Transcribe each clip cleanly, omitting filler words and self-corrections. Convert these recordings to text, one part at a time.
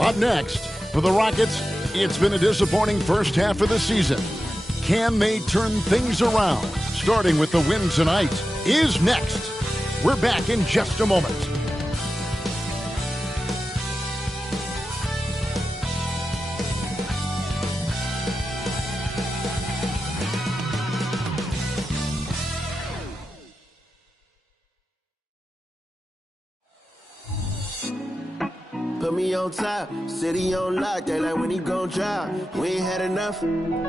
Up next, for the Rockets, it's been a disappointing first half of the season. Can they turn things around? Starting with the win tonight is next. We're back in just a moment. Put me on top, city on lock, they like when he gon' drop. We ain't had enough,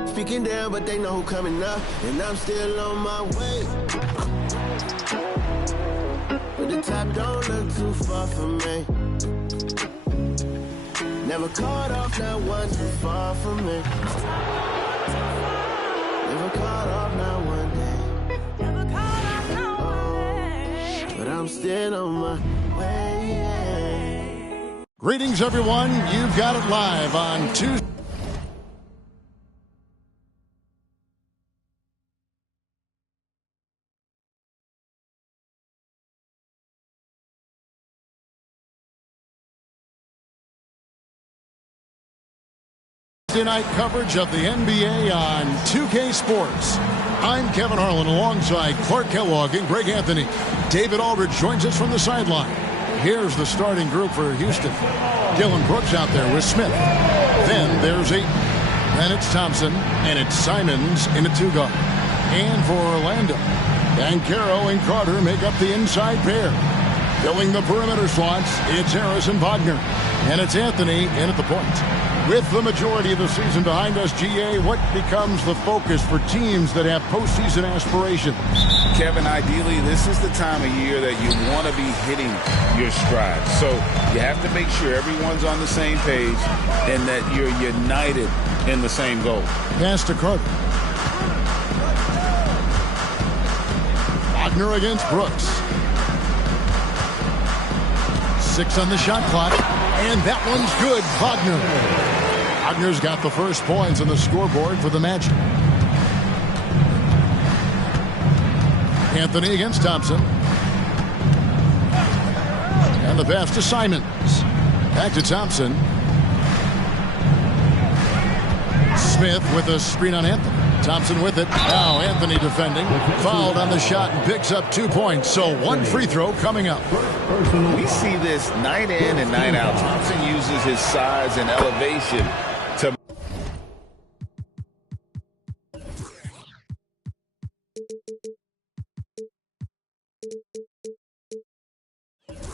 speaking down, but they know who coming up. And I'm still on my way. But the top don't look too far from me. Never caught off, not one too far from me. Never caught off, not one day. Never caught off, not one day. But I'm still on my way. Greetings, everyone. You've got it live on Tuesday night coverage of the NBA on 2K Sports. I'm Kevin Harlan alongside Clark Kellogg and Greg Anthony. David Aldridge joins us from the sideline. Here's the starting group for Houston. Dillon Brooks out there with Smith. Then there's Ayton. Then it's Thompson. And it's Simons in a two-guard. And for Orlando, Banchero and Carter make up the inside pair. Filling the perimeter slots, it's Harris and Wagner. And it's Anthony in at the point. With the majority of the season behind us, GA, what becomes the focus for teams that have postseason aspirations? Kevin, ideally, this is the time of year that you want to be hitting your stride. So you have to make sure everyone's on the same page and that you're united in the same goal. Pass to Carter. Wagner against Brooks. 6 on the shot clock, and that one's good. Wagner's got the first points on the scoreboard for the Magic. Anthony against Thompson. And the pass to Simons. Back to Thompson. Smith with a screen on Anthony. Thompson with it. Now Anthony defending. Fouled on the shot and picks up 2 points. So one free throw coming up. We see this night in and night out. Thompson uses his size and elevation to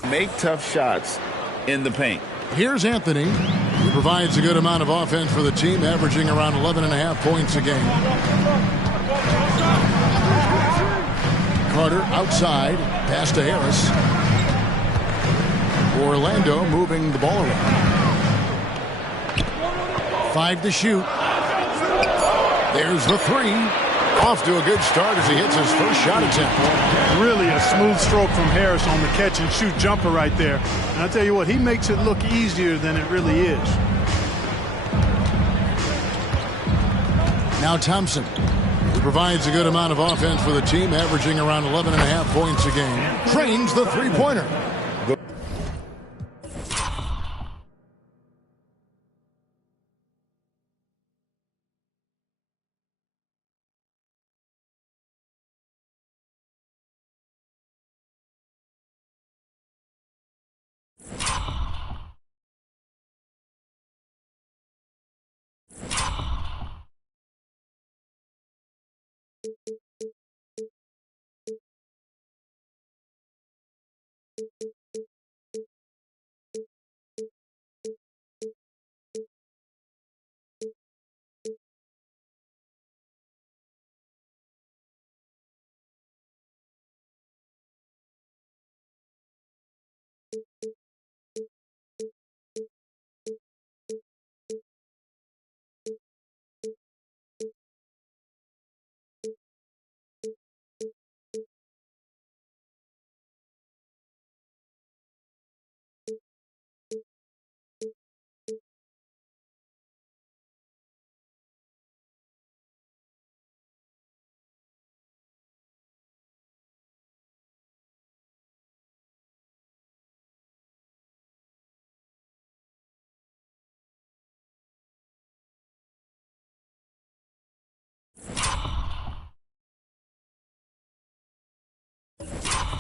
make tough shots in the paint. Here's Anthony. He provides a good amount of offense for the team, averaging around 11.5 points a game. Carter outside. Pass to Harris. Orlando moving the ball around. 5 to shoot. There's the 3. Off to a good start as he hits his first shot attempt. Really a smooth stroke from Harris on the catch and shoot jumper right there. And I tell you what, he makes it look easier than it really is. Now Thompson. He provides a good amount of offense for the team, averaging around 11.5 points a game. Trains the three-pointer.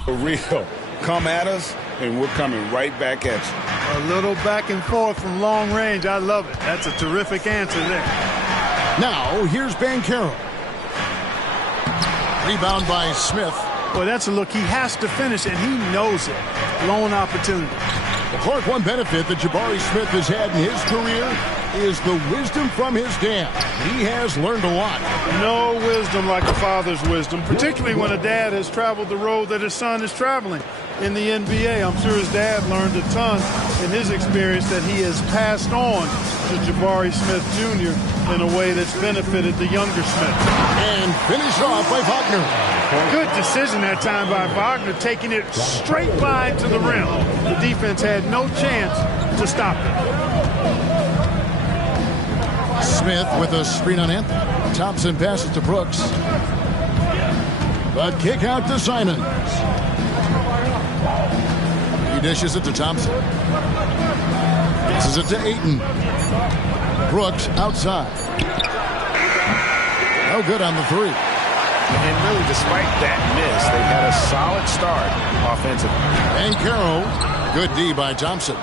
For real. Come at us, and we're coming right back at you. A little back and forth from long range. I love it. That's a terrific answer there. Now, here's Banchero. Rebound by Smith. Boy, that's a look he has to finish, and he knows it. Lone opportunity. Well, Clark, one benefit that Jabari Smith has had in his career is the wisdom from his dad. He has learned a lot. No wisdom like a father's wisdom, particularly when a dad has traveled the road that his son is traveling in the NBA. I'm sure his dad learned a ton in his experience that he has passed on to Jabari Smith Jr. in a way that's benefited the younger Smith. And finished off by Wagner. Good decision that time by Wagner, taking it straight line to the rim. The defense had no chance to stop it. Smith with a screen on Anthony. Thompson passes to Brooks. But kick out to Simons. He dishes it to Thompson. Passes it to Ayton. Brooks outside. No good on the three. And really, despite that miss, they've had a solid start offensively. Banchero. Good D by Thompson.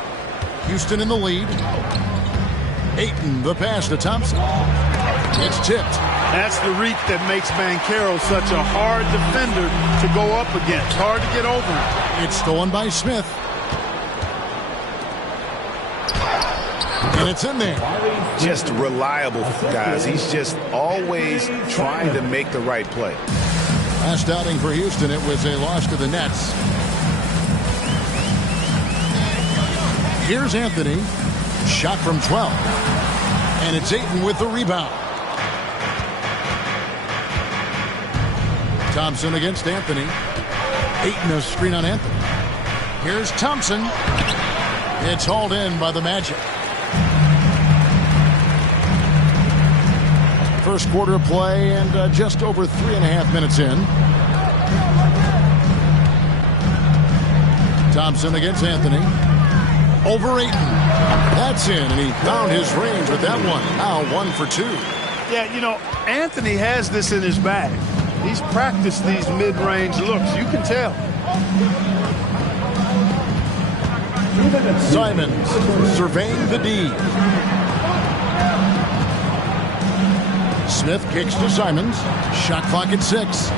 Houston in the lead. Ayton, the pass to Thompson. It's tipped. That's the reach that makes Banchero such a hard defender to go up against. Hard to get over him. It's stolen by Smith. And it's in there. Just reliable, guys. He's just always trying to make the right play. Last outing for Houston, it was a loss to the Nets. Here's Anthony. Shot from 12. And it's Ayton with the rebound. Thompson against Anthony. Ayton a screen on Anthony. Here's Thompson. It's hauled in by the Magic. First quarter of play and just over 3.5 minutes in. Thompson against Anthony. Over Ayton. That's in, and he found his range with that one. Now 1 for 2. Yeah, you know, Anthony has this in his bag. He's practiced these mid-range looks. You can tell. Simons surveying the D. Smith kicks to Simons. Shot clock at 6.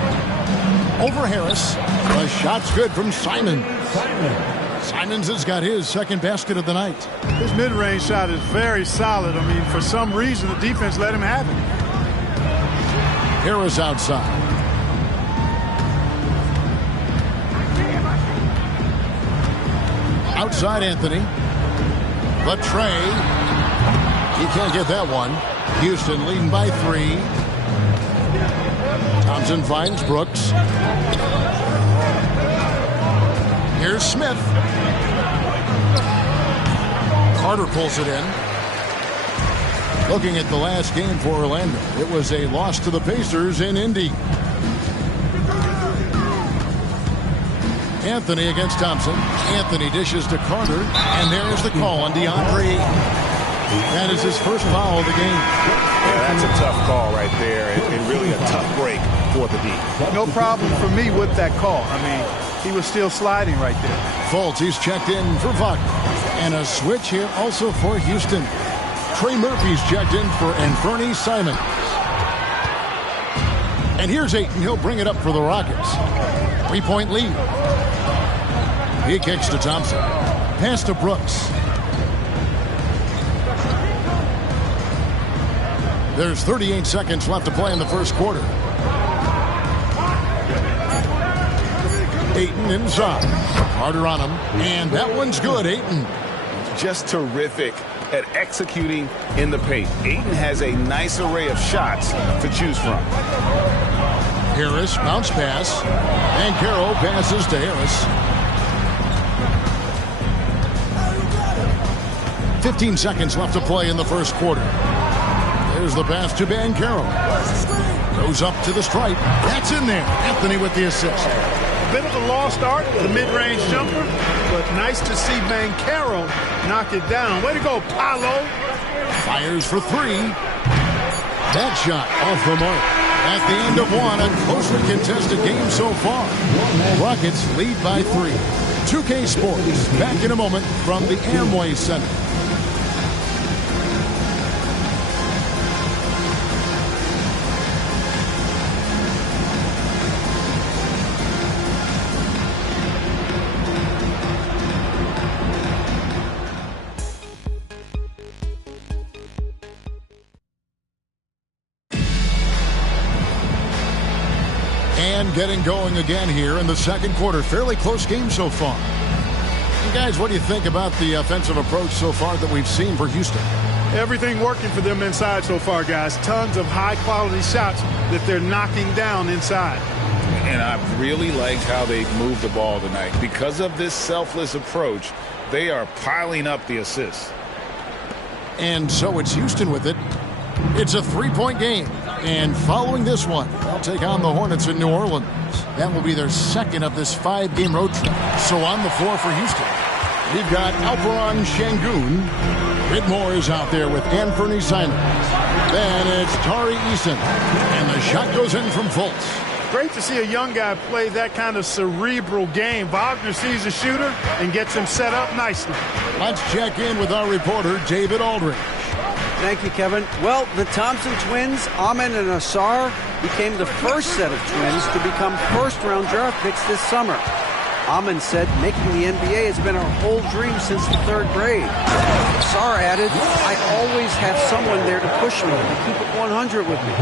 Over Harris. The shot's good from Simons. Simons has got his second basket of the night. His mid-range shot is very solid. I mean, for some reason, the defense let him have it. Harris outside. Outside Anthony. The tray. He can't get that one. Houston leading by 3. Thompson finds Brooks. Here's Smith. Carter pulls it in. Looking at the last game for Orlando, it was a loss to the Pacers in Indy. Anthony against Thompson. Anthony dishes to Carter, and there's the call on DeAndre. That is his first foul of the game. Yeah, that's a tough call right there, and really a tough break for the D. No problem for me with that call. I mean, he was still sliding right there. Fultz, he's checked in for Wagner. And a switch here also for Houston. Trey Murphy's checked in for Anthony Simons. And here's Ayton. He'll bring it up for the Rockets. 3-point lead. He kicks to Thompson. Pass to Brooks. There's 38 seconds left to play in the first quarter. Ayton inside. Carter on him. And that one's good, Ayton. Just terrific at executing in the paint. Ayton has a nice array of shots to choose from. Harris, bounce pass. And Banchero passes to Harris. 15 seconds left to play in the first quarter. There's the pass to Banchero. Goes up to the stripe. That's in there. Anthony with the assist. A bit of a lost art, the mid-range jumper, but nice to see Banchero knock it down. Way to go, Paolo. Fires for 3. That shot off the mark. At the end of one, a closely contested game so far. Rockets lead by 3. 2K Sports back in a moment from the Amway Center. And getting going again here in the second quarter. Fairly close game so far. And guys, what do you think about the offensive approach so far that we've seen for Houston? Everything working for them inside so far, guys. Tons of high-quality shots that they're knocking down inside. And I really like how they've moved the ball tonight. Because of this selfless approach, they are piling up the assists. And so it's Houston with it. It's a 3-point game. And following this one, they'll take on the Hornets in New Orleans. That will be their second of this 5-game road trip. So on the floor for Houston, we've got Alperen Sengun. Whitmore is out there with Anthony Simons. Then it's Tari Eason. And the shot goes in from Fultz. Great to see a young guy play that kind of cerebral game. Wagner sees a shooter and gets him set up nicely. Let's check in with our reporter, David Aldridge. Thank you, Kevin. Well, the Thompson twins, Amen and Ausar, became the first set of twins to become first-round draft picks this summer. Amen said making the NBA has been our whole dream since the 3rd grade. Ausar added, I always have someone there to push me, to keep it 100 with me.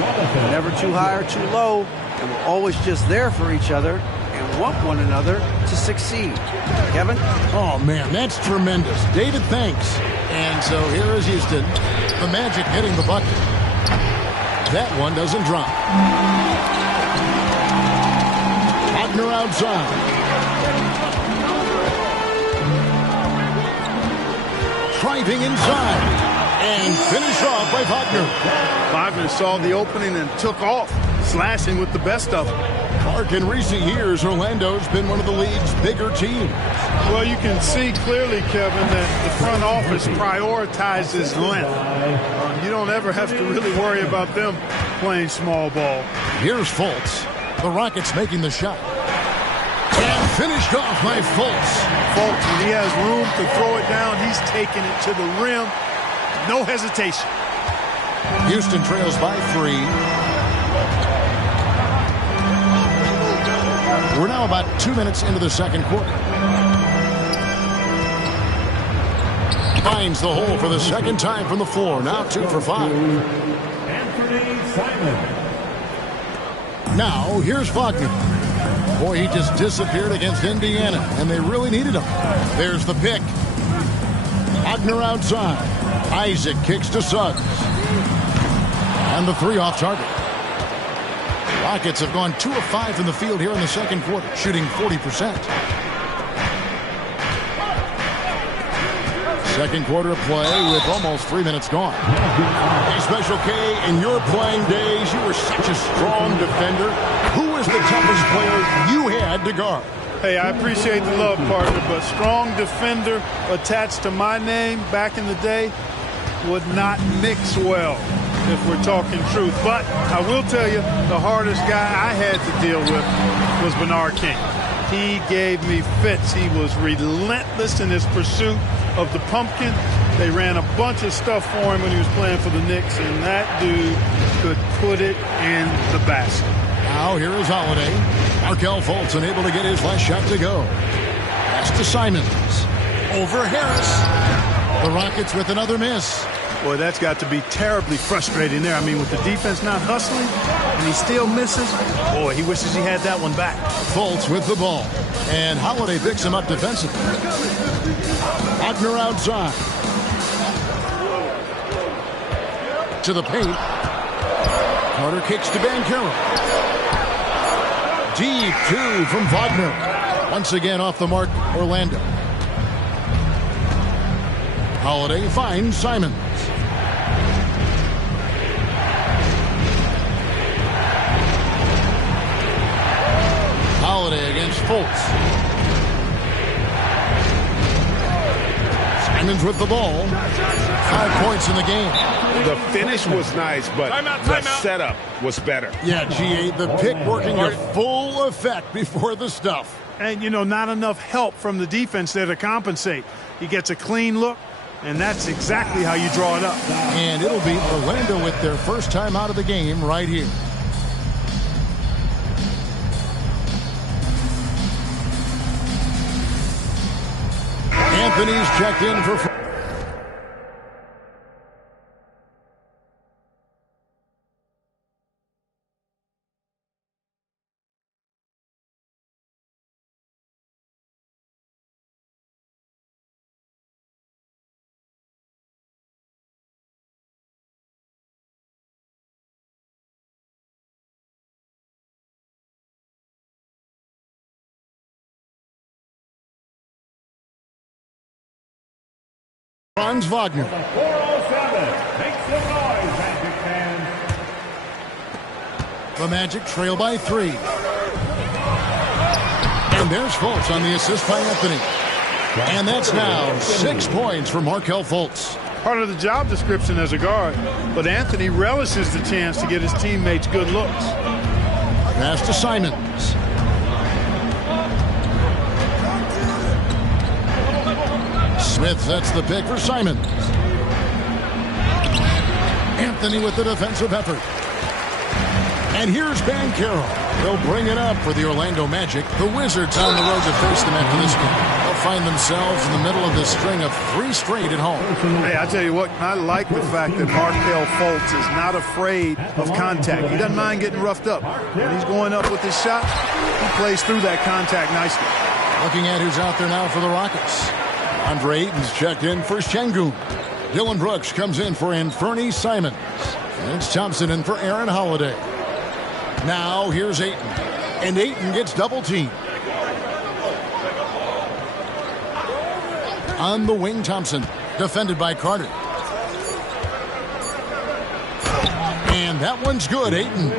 Never too high or too low, and we're always just there for each other and want one another to succeed. Kevin? Oh, man, that's tremendous. David, thanks. And so here is Houston. The Magic hitting the bucket. That one doesn't drop. Wagner outside. Driving inside. And finished off by Wagner. Wagner saw the opening and took off, slashing with the best of them. Clark, in recent years, Orlando's been one of the league's bigger teams. Well, you can see clearly, Kevin, that the front office prioritizes length. You don't ever have to really worry about them playing small ball. Here's Fultz. The Rockets making the shot. And finished off by Fultz. Fultz, when he has room to throw it down, he's taking it to the rim. No hesitation. Houston trails by 3. We're now about 2 minutes into the second quarter. Finds the hole for the second time from the floor. Now 2 for 5. Anthony Simons. Now here's Wagner. Boy, he just disappeared against Indiana, and they really needed him. There's the pick. Wagner outside. Isaac kicks to Suggs. And the 3 off target. Rockets have gone 2 of 5 from the field here in the second quarter, shooting 40%. Second quarter of play with almost 3 minutes gone. Hey, Special K, in your playing days, you were such a strong defender. Who was the toughest player you had to guard? Hey, I appreciate the love, partner, but strong defender attached to my name back in the day would not mix well, if we're talking truth. But I will tell you, the hardest guy I had to deal with was Bernard King. He gave me fits. He was relentless in his pursuit of the pumpkin. They ran a bunch of stuff for him when he was playing for the Knicks, and that dude could put it in the basket. Now here is Holiday. Markelle Fultz unable to get his last shot to go. Pass to Simons. Over Harris. The Rockets with another miss. Boy, that's got to be terribly frustrating there. I mean, with the defense not hustling and he still misses, boy, he wishes he had that one back. Fultz with the ball. And Holiday picks him up defensively. Wagner outside. To the paint. Carter kicks to Banchero. Deep 2 from Wagner. Once again off the mark, Orlando. Holiday finds Simons. Holiday against Fultz. Simons with the ball. 5 points in the game. The finish was nice, but the setup was better. Yeah, G.A., the pick working to full effect before the stuff. And, you know, not enough help from the defense there to compensate. He gets a clean look, and that's exactly how you draw it up. And it'll be Orlando with their first time out of the game right here. Anthony's checked in for... Franz Wagner. 407. Make some noise, Magic fans. The Magic trail by 3. And there's Fultz on the assist by Anthony. And that's now 6 points for Markelle Fultz. Part of the job description as a guard, but Anthony relishes the chance to get his teammates good looks. Pass to Simons. Smith sets the pick for Simons. Anthony with the defensive effort. And here's Banchero. They'll bring it up for the Orlando Magic. The Wizards on the road to face them after this game. They'll find themselves in the middle of this string of 3 straight at home. Hey, I tell you what, I like the fact that Markelle Fultz is not afraid of contact. He doesn't mind getting roughed up. When he's going up with his shot, he plays through that contact nicely. Looking at who's out there now for the Rockets. Andre Ayton's checked in for Şengün. Dylan Brooks comes in for Anfernee Simons. It's Thompson in for Aaron Holiday. Now here's Ayton. And Ayton gets double teamed. On the wing, Thompson. Defended by Carter. And that one's good, Ayton.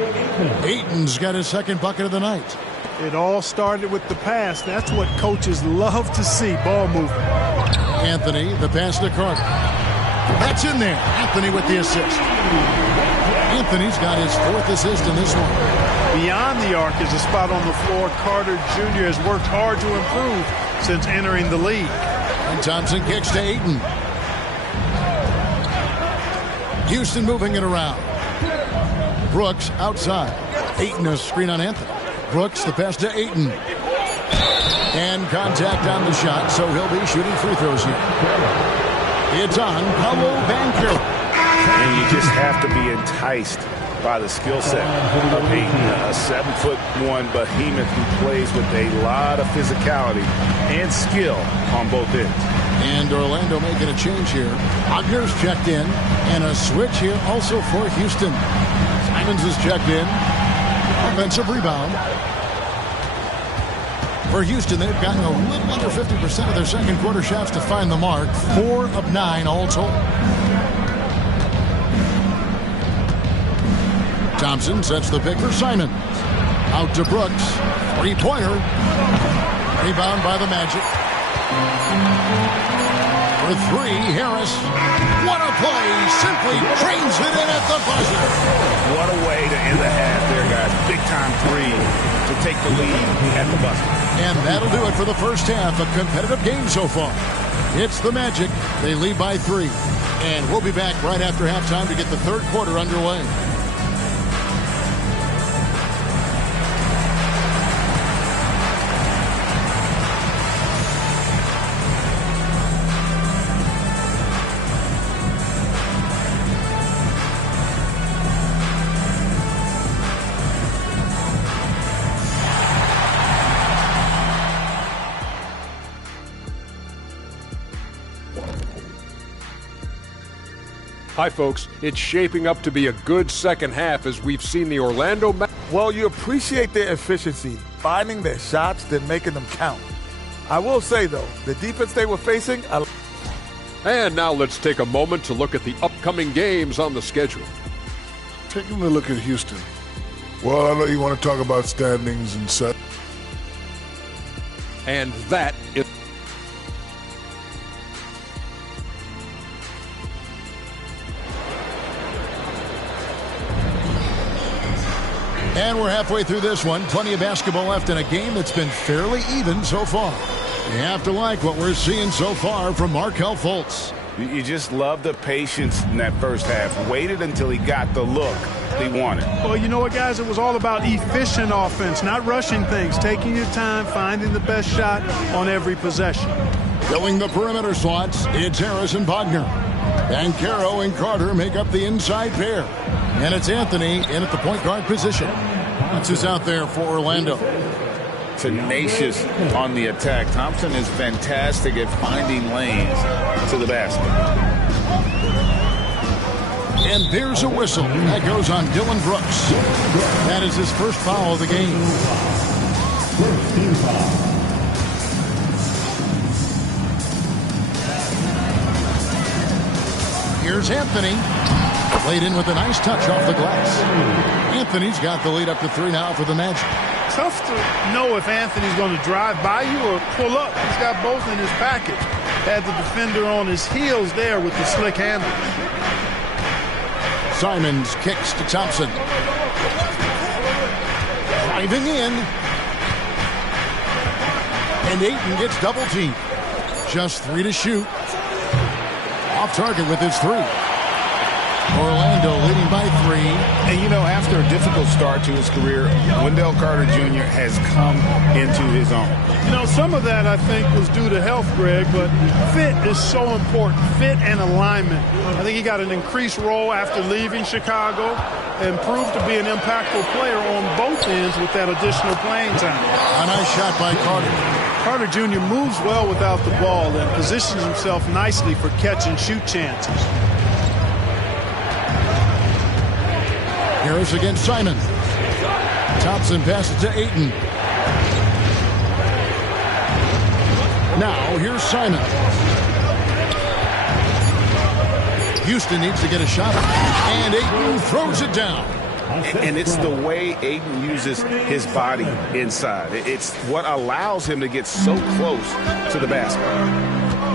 Ayton's got his second bucket of the night. It all started with the pass. That's what coaches love to see, ball movement. Anthony, the pass to Carter. That's in there. Anthony with the assist. Anthony's got his 4th assist in this one. Beyond the arc is a spot on the floor. Carter Jr. has worked hard to improve since entering the league. And Thompson kicks to Ayton. Houston moving it around. Brooks outside. Ayton a screen on Anthony. Brooks the pass to Ayton. And contact on the shot, so he'll be shooting free throws here. It's on Paolo Banchero. And you just have to be enticed by the skill set of Ayton, a 7'1" behemoth who plays with a lot of physicality and skill on both ends. And Orlando making a change here. Wagner's checked in, and a switch here also for Houston. Simons is checked in. Offensive rebound. For Houston, they've gotten a little under 50% of their second quarter shots to find the mark. 4 of 9 all told. Thompson sets the pick for Simons. Out to Brooks. 3-pointer. Rebound by the Magic. For 3, Harris. What a play. Simply trains it in at the buzzer. What a way to end the half there, guys. Big time 3 to take the lead at the buzzer. And that'll do it for the first half. A competitive game so far. It's the Magic. They lead by 3. And we'll be back right after halftime to get the third quarter underway. Hi, folks. It's shaping up to be a good second half as we've seen the Orlando Magic. Well, you appreciate their efficiency, finding their shots, then making them count. I will say, though, the defense they were facing... And now let's take a moment to look at the upcoming games on the schedule. Taking a look at Houston. Well, I know you want to talk about standings and such. And that is... And we're halfway through this one. Plenty of basketball left in a game that's been fairly even so far. You have to like what we're seeing so far from Markelle Fultz. You just love the patience in that first half. Waited until he got the look he wanted. Well, you know what, guys? It was all about efficient offense, not rushing things, taking your time, finding the best shot on every possession. Filling the perimeter slots, it's Harris and Wagner. Banchero and Carter make up the inside pair. And it's Anthony in at the point guard position. That's who's out there for Orlando. Tenacious on the attack. Thompson is fantastic at finding lanes to the basket. And there's a whistle. That goes on Dylan Brooks. That is his first foul of the game. First team foul. Here's Anthony. Laid in with a nice touch off the glass. Anthony's got the lead up to 3 now for the Magic. Tough to know if Anthony's going to drive by you or pull up. He's got both in his package. Had the defender on his heels there with the slick handle. Simons kicks to Thompson. Driving in. And Ayton gets double teamed. Just 3 to shoot. Off target with his 3. Orlando leading by 3. And, you know, after a difficult start to his career, Wendell Carter Jr. has come into his own. You know, some of that, I think, was due to health, Greg, but fit is so important. Fit and alignment. I think he got an increased role after leaving Chicago and proved to be an impactful player on both ends with that additional playing time. A nice shot by Carter. Carter Jr. moves well without the ball and positions himself nicely for catch-and-shoot chances. Harris against Simon. Thompson passes to Ayton. Now, here's Simon. Houston needs to get a shot. And Ayton throws it down. And it's the way Ayton uses his body inside. It's what allows him to get so close to the basket.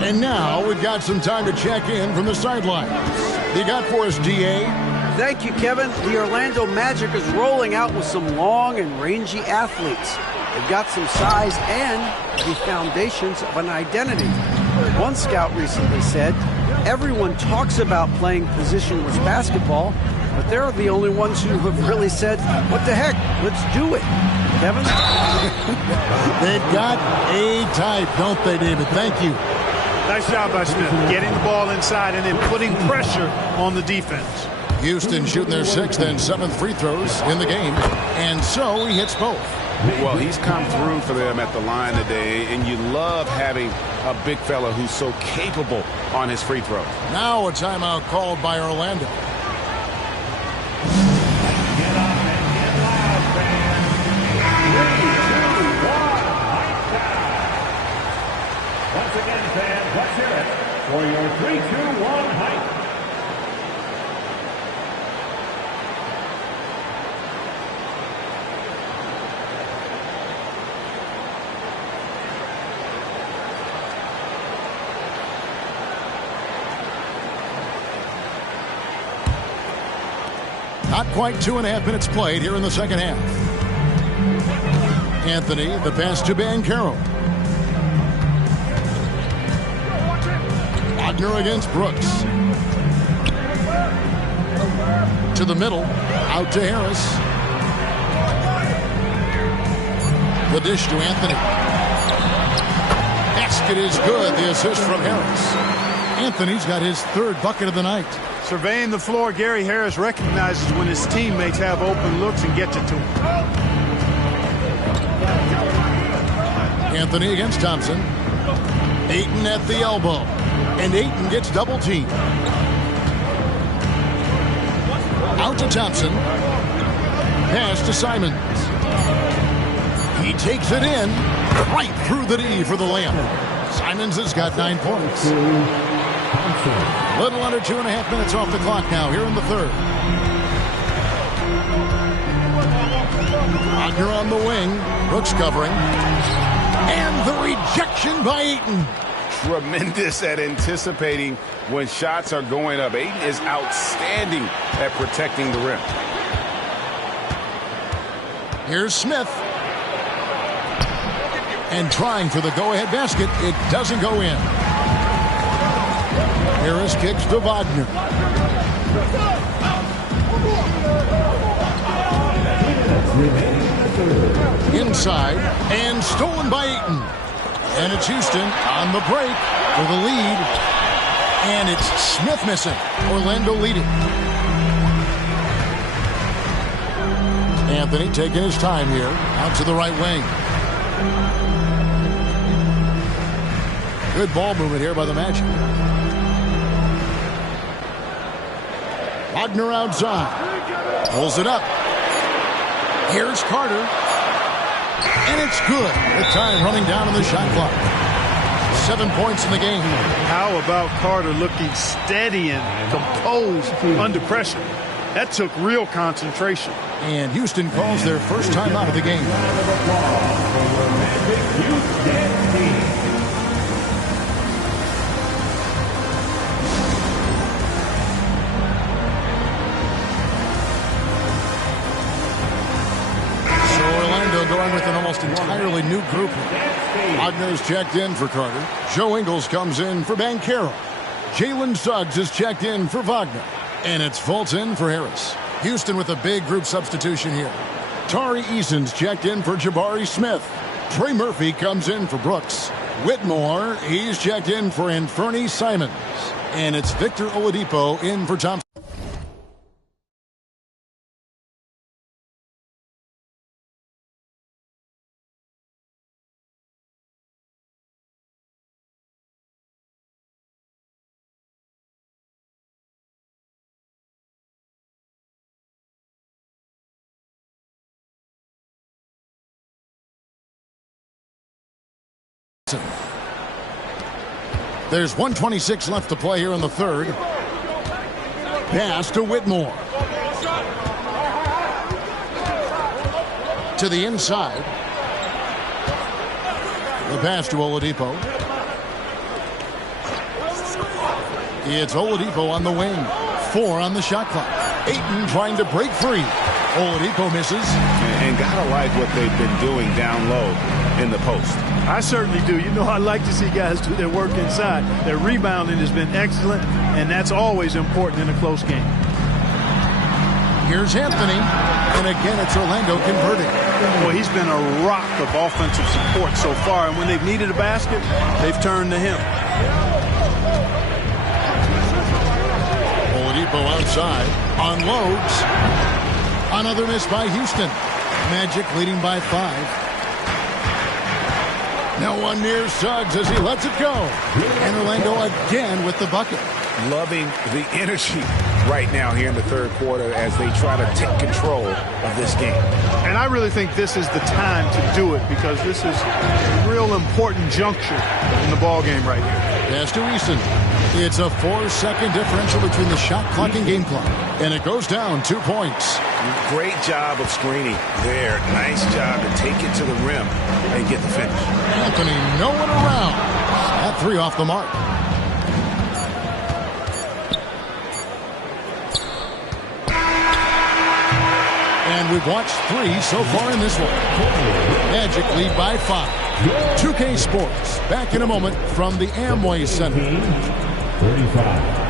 And now we've got some time to check in from the sidelines. You got for us, D.A.? Thank you, Kevin. The Orlando Magic is rolling out with some long and rangy athletes. They've got some size and the foundations of an identity. One scout recently said, everyone talks about playing positionless basketball, but they're the only ones who have really said, what the heck, let's do it. Kevin? They've got a type, don't they, David? Thank you. Nice job by Smith, getting the ball inside and then putting pressure on the defense. Houston shooting their 6th and 7th free throws in the game, and so he hits both. Well, he's come through for them at the line today, and you love having a big fella who's so capable on his free throws. Now a timeout called by Orlando. Get up and get loud, fans. 3, 2, 1, hype time. Once again, fans, let's hear it for your 3, 2, 1 hype. Not quite 2.5 minutes played here in the second half. Anthony, the pass to Banchero. Wagner against Brooks. To the middle, out to Harris. The dish to Anthony. Basket is good, the assist from Harris. Anthony's got his 3rd bucket of the night. Surveying the floor, Gary Harris recognizes when his teammates have open looks and gets it to him. Anthony against Thompson. Ayton at the elbow. And Ayton gets double teamed. Out to Thompson. Pass to Simons. He takes it in. Right through the D for the layup. Simons has got 9 points. Little under 2.5 minutes off the clock now here in the 3rd. Wagner on the wing. Brooks covering. And the rejection by Ayton. Tremendous at anticipating when shots are going up. Ayton is outstanding at protecting the rim. Here's Smith. And trying for the go-ahead basket. It doesn't go in. Harris kicks to Wagner. Inside. And stolen by Ayton. And it's Houston on the break for the lead. And it's Smith missing. Orlando leading. Anthony taking his time here. Out to the right wing. Good ball movement here by the Magic. Wagner outside. Pulls it up. Here's Carter. And it's good. The time running down on the shot clock. 7 points in the game. How about Carter looking steady and composed under pressure? That took real concentration. And Houston calls their first time out of the game. Going with an almost entirely new group. Wagner's checked in for Carter. Joe Ingles comes in for Banchero. Jalen Suggs is checked in for Wagner. And it's Fulton for Harris. Houston with a big group substitution here. Tari Eason's checked in for Jabari Smith. Trey Murphy comes in for Brooks. Whitmore, he's checked in for Anfernee Simons. And it's Victor Oladipo in for Thompson. There's 1:26 left to play here in the third. Pass to Whitmore. To the inside. The pass to Oladipo. It's Oladipo on the wing. 4 on the shot clock. Ayton trying to break free. Oladipo misses. And gotta like what they've been doing down low in the post. I certainly do. You know, I like to see guys do their work inside. Their rebounding has been excellent, and that's always important in a close game. Here's Anthony, and again it's Orlando converting. Well, he's been a rock of offensive support so far, and when they've needed a basket, they've turned to him. Oladipo outside, unloads. Another miss by Houston. Magic leading by 5. No one near Suggs as he lets it go. And Orlando again with the bucket. Loving the energy right now here in the third quarter as they try to take control of this game. And I really think this is the time to do it because this is a real important juncture in the ball game right here. Pass to Eason. It's a 4-second differential between the shot clock and game clock. And it goes down 2 points. Great job of screening there. Nice job to take it to the rim and get the finish. Anthony, no one around. That 3 off the mark. And we've watched 3 so far in this one. Magic lead by 5. 2K Sports back in a moment from the Amway Center. 35.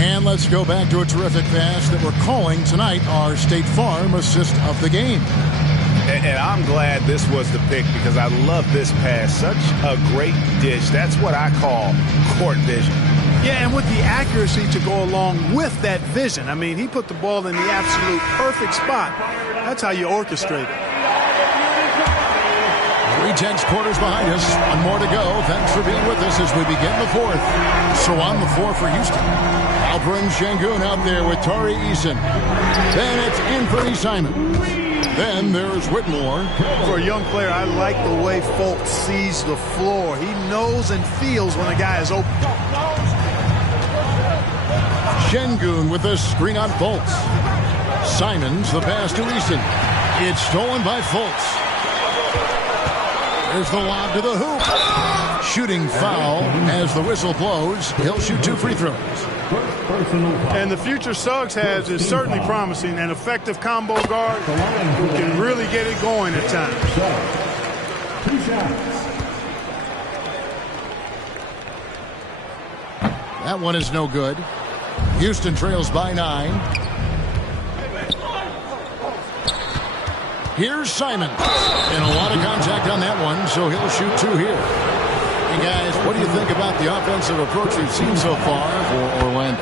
And let's go back to a terrific pass that we're calling tonight our State Farm assist of the game. And I'm glad this was the pick because I love this pass. Such a great dish. That's what I call court vision. Yeah, and with the accuracy to go along with that vision. I mean, he put the ball in the absolute perfect spot. That's how you orchestrate it. 3 quarters behind us. One more to go. Thanks for being with us as we begin the fourth. So on the floor for Houston. Alperen Sengun out there with Tari Eason. Then it's Anthony Simons. Then there's Whitmore. For a young player, I like the way Fultz sees the floor. He knows and feels when a guy is open. Sengun with a screen on Fultz. Simons, the pass to Eason. It's stolen by Fultz. There's the lob to the hoop. Shooting foul as the whistle blows. He'll shoot 2 free throws. And the future Suggs has is certainly promising. An effective combo guard who can really get it going at times. 2 shots. That one is no good. Houston trails by 9. Here's Simons. And a lot of contact on that one, so he'll shoot 2 here. Hey, guys, what do you think about the offensive approach we've seen so far for Orlando?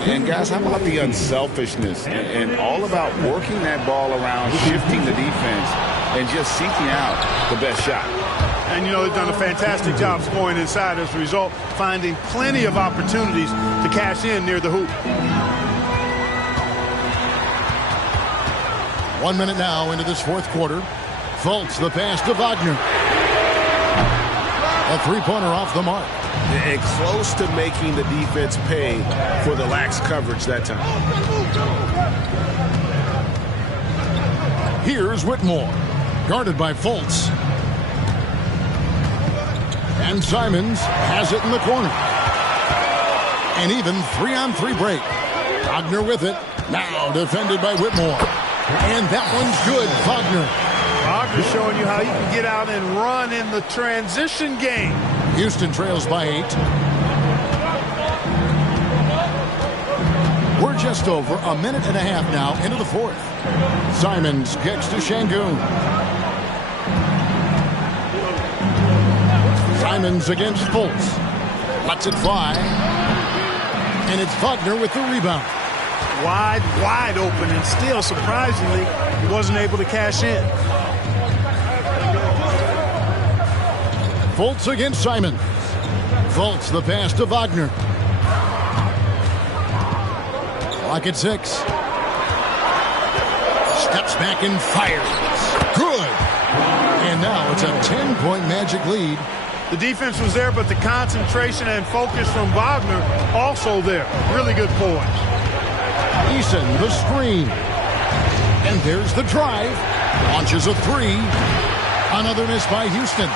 And guys, how about the unselfishness and all about working that ball around, shifting the defense, and just seeking out the best shot. And, you know, they've done a fantastic job scoring inside as a result, finding plenty of opportunities to cash in near the hoop. 1 minute now into this fourth quarter. Fultz, the pass to Wagner. A three-pointer off the mark. And close to making the defense pay for the lax coverage that time. Here's Whitmore, guarded by Fultz. And Simons has it in the corner. An even 3-on-3 break. Wagner with it. Now defended by Whitmore. And that one's good, Wagner. Wagner showing you how you can get out and run in the transition game. Houston trails by 8. We're just over a minute and a half now into the fourth. Simons kicks to Sengun. Simons against Fultz. Lets it fly. And it's Wagner with the rebound. Wide open, and still, surprisingly, he wasn't able to cash in. Fultz against Simons. Fultz, the pass to Wagner. Clock at 6. Steps back and fires. Good. And now it's a 10-point Magic lead. The defense was there, but the concentration and focus from Wagner also there. Really good poise. Eason, the screen. And there's the drive. Launches a 3. Another miss by Houston.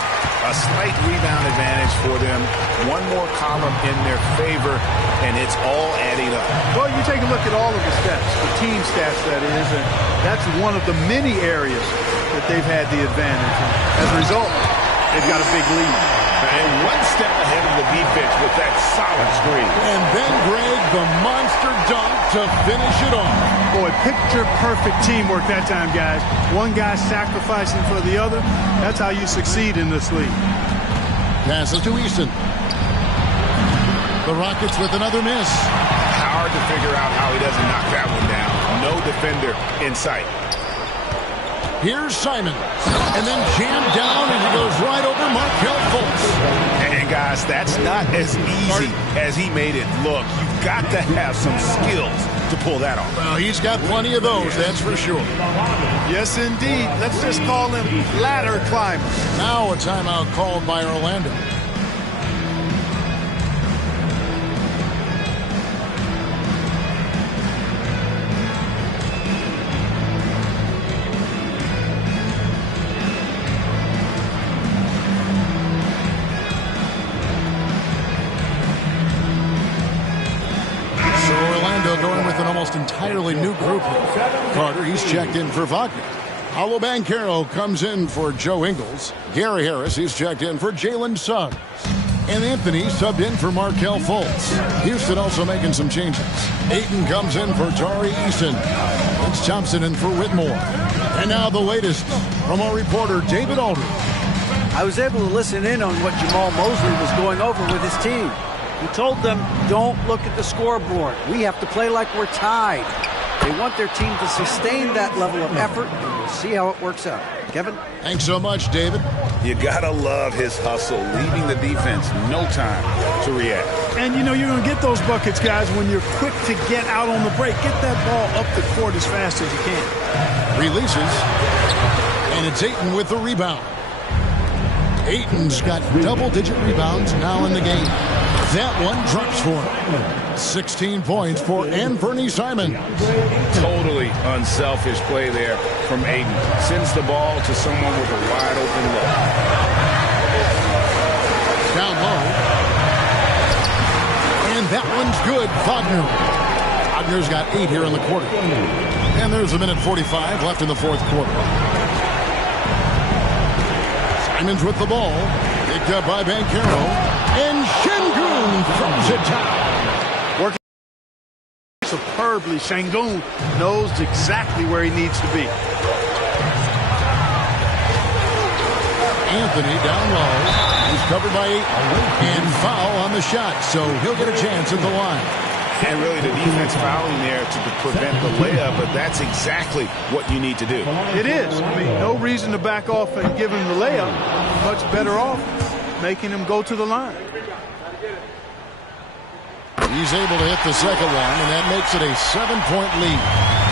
A slight rebound advantage for them. One more column in their favor, and it's all adding up. Well, you take a look at all of the stats, the team stats, that is, and that's one of the many areas that they've had the advantage. And as a result, they've got a big lead. And one step ahead of the defense with that solid screen. And then, Greg, the monster dunk to finish it off. Boy, picture-perfect teamwork that time, guys. One guy sacrificing for the other. That's how you succeed in this league. Passes to Easton. The Rockets with another miss. Hard to figure out how he doesn't knock that one down. No defender in sight. Here's Simon. And then jammed down, and he goes right over Markelle Fultz. And, guys, that's not as easy as he made it look. You've got to have some skills to pull that off. Well, he's got plenty of those, that's for sure. Yes, indeed. Let's just call him ladder climber. Now a timeout called by Orlando. Going with an almost entirely new group. Carter, he's checked in for Wagner. Paolo Banchero comes in for Joe Ingles. Gary Harris, he's checked in for Jalen Suggs. And Anthony subbed in for Markelle Fultz. Houston also making some changes. Ayton comes in for Tari Eason. It's Thompson in for Whitmore. And now the latest from our reporter, David Aldridge. I was able to listen in on what Jamal Mosley was going over with his team. He told them, don't look at the scoreboard. We have to play like we're tied. They want their team to sustain that level of effort, and we'll see how it works out. Kevin? Thanks so much, David. You gotta love his hustle, leaving the defense no time to react. And, you know, you're going to get those buckets, guys, when you're quick to get out on the break. Get that ball up the court as fast as you can. Releases, and it's Ayton with the rebound. Ayton's got double-digit rebounds now in the game. That one drops for him. 16 points for Anthony Simons. Totally unselfish play there from Ayton. Sends the ball to someone with a wide-open look. Down low. And that one's good. Wagner. Wagner's got 8 here in the quarter. And there's a minute 45 left in the fourth quarter. Simons with the ball. Picked up by Banchero. And Şengün throws it down. Working superbly. Şengün knows exactly where he needs to be. Anthony down low. He's covered by 8. And foul on the shot, so he'll get a chance at the line. And really the defense fouling there to prevent the layup, but that's exactly what you need to do. It is. I mean, no reason to back off and give him the layup. Much better off making him go to the line. He's able to hit the second one, and that makes it a 7-point lead.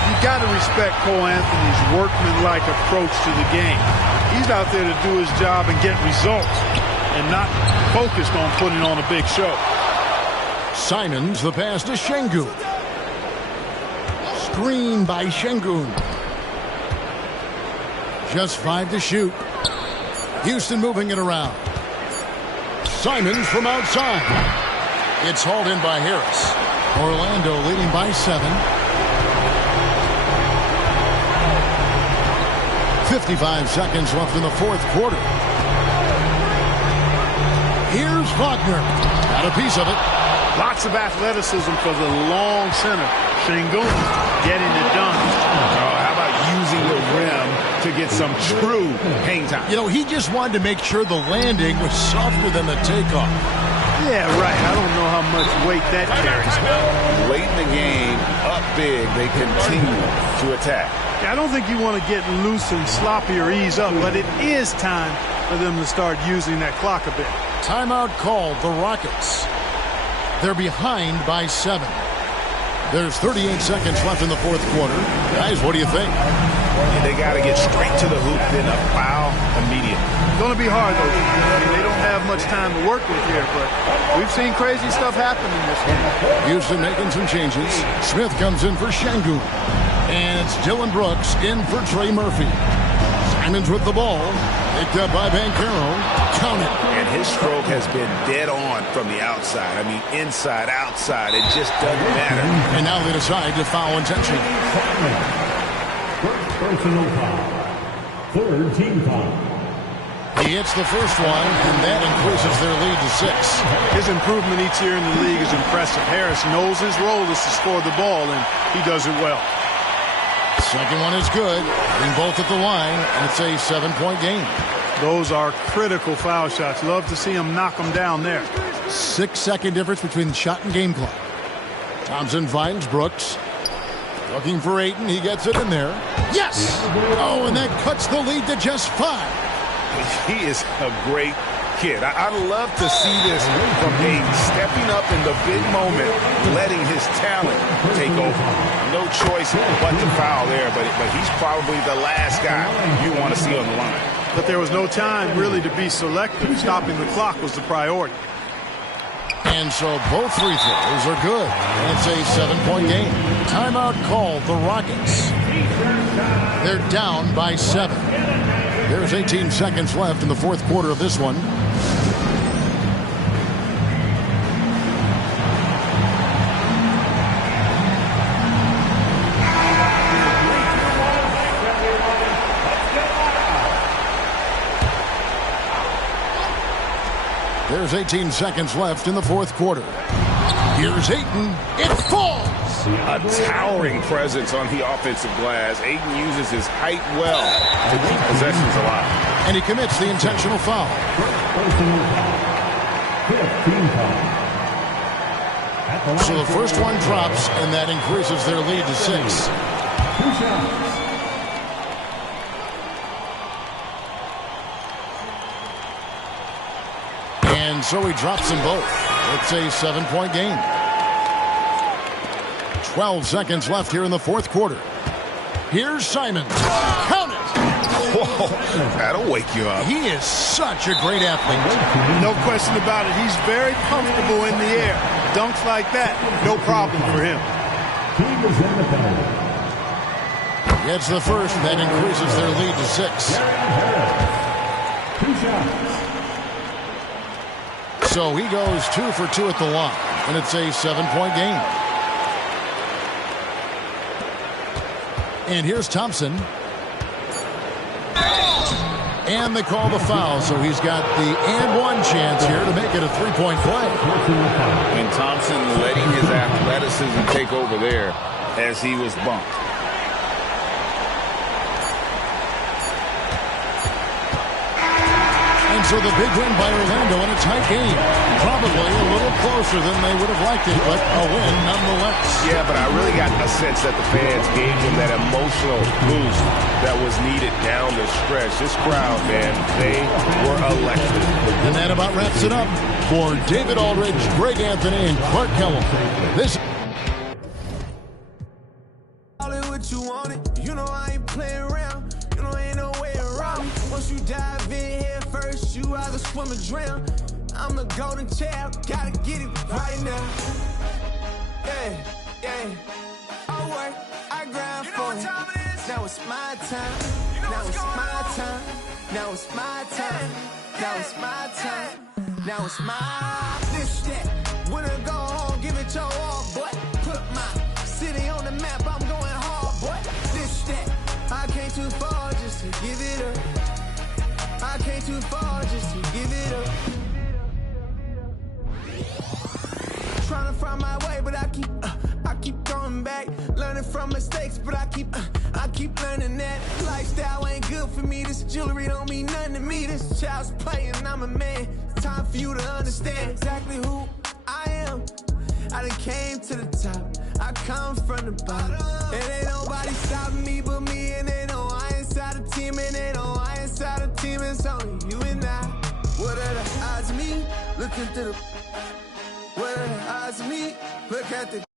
You got to respect Cole Anthony's workmanlike approach to the game. He's out there to do his job and get results and not focused on putting on a big show. Simons, the pass to Şengün. Screen by Şengün. Just 5 to shoot. Houston moving it around. Simons from outside. It's hauled in by Harris. Orlando leading by 7. 55 seconds left in the fourth quarter. Here's Wagner. Got a piece of it. Lots of athleticism for the long center. Şengün getting it done. How about using the rim to get some true hang time? You know, he just wanted to make sure the landing was softer than the takeoff. Yeah, right. I don't know how much weight that carries. Late in the game, up big, they continue to attack. I don't think you want to get loose and sloppy or ease up, but it is time for them to start using that clock a bit. Timeout called, the Rockets. They're behind by 7. There's 38 seconds left in the fourth quarter. Guys, what do you think? They got to get straight to the hoop, then a foul immediately. It's going to be hard, though. I mean, they don't have much time to work with here, but we've seen crazy stuff happen in this game. Houston making some changes. Smith comes in for Şengün. And it's Dylan Brooks in for Trey Murphy. Simons with the ball. Picked up by Banchero. Count it. And his stroke has been dead on from the outside. I mean, inside, outside. It just doesn't matter. And now they decide to foul intentionally. Personal foul. Third team foul. He hits the first one, and that increases their lead to 6. His improvement each year in the league is impressive. Harris knows his role is to score the ball, and he does it well. Second one is good. Hitting both at the line, and it's a 7-point game. Those are critical foul shots. Love to see him knock them down there. 6-second difference between the shot and game clock. Thompson finds Brooks. Looking for Ayton. He gets it in there. Yes! Oh, and that cuts the lead to just 5. He is a great kid. I love to see this from Ayton, stepping up in the big moment, letting his talent take over. No choice but to foul there, but he's probably the last guy you want to see on the line. But there was no time really to be selective. Stopping the clock was the priority. And so both free throws are good. And it's a 7-point game. Timeout called the Rockets. They're down by 7. There's 18 seconds left in the fourth quarter of this one. There's 18 seconds left in the fourth quarter. Here's Ayton. It falls. A towering presence on the offensive glass. Ayton uses his height well to keep possessions alive. And he commits the intentional foul. So the first one drops, and that increases their lead to 6. And so he drops them both. It's a 7-point game. 12 seconds left here in the fourth quarter. Here's Simons. Count it! Whoa, that'll wake you up. He is such a great athlete. No question about it. He's very comfortable in the air. Dunks like that, no problem for him. Gets the first, and that increases their lead to 6. So he goes 2 for 2 at the line, and it's a 7-point game. And here's Thompson. And they call the foul, so he's got the and-one chance here to make it a 3-point play. And Thompson letting his athleticism take over there as he was bumped. And so the big win by Orlando in a tight game. Probably a little closer than they would have liked it, but a win nonetheless. Yeah, but I really got a sense that the fans gave him that emotional boost that was needed down the stretch. This crowd, man, they were electric. And that about wraps it up. For David Aldridge, Greg Anthony, and Clark Kellogg, this you want it. You know I ain't playing around. You know ain't no way around me. Once you dive in here first, you either swim or drown. I'm the golden child, gotta get it right now. Yeah, yeah. I work, I grind for it. Now it's my time. Now it's my time. Now it's my time. Now it's my time. Now it's my this that. When I go home, give it your all, boy. Put my city on the map. I'm going hard, boy. This that. I came too far just to give it up. I came too far just to give it up. Trying to find my way, but I keep going back. Learning from mistakes, but I keep learning that lifestyle ain't good for me. This jewelry don't mean nothing to me. This child's playing, I'm a man. It's time for you to understand exactly who I am. I done came to the top. I come from the bottom. And ain't nobody stopping me but me. And they know I inside the team. And they know I inside the team. It's only you and I. What are the odds of me? Looking through the... What are the odds of me? Look at the...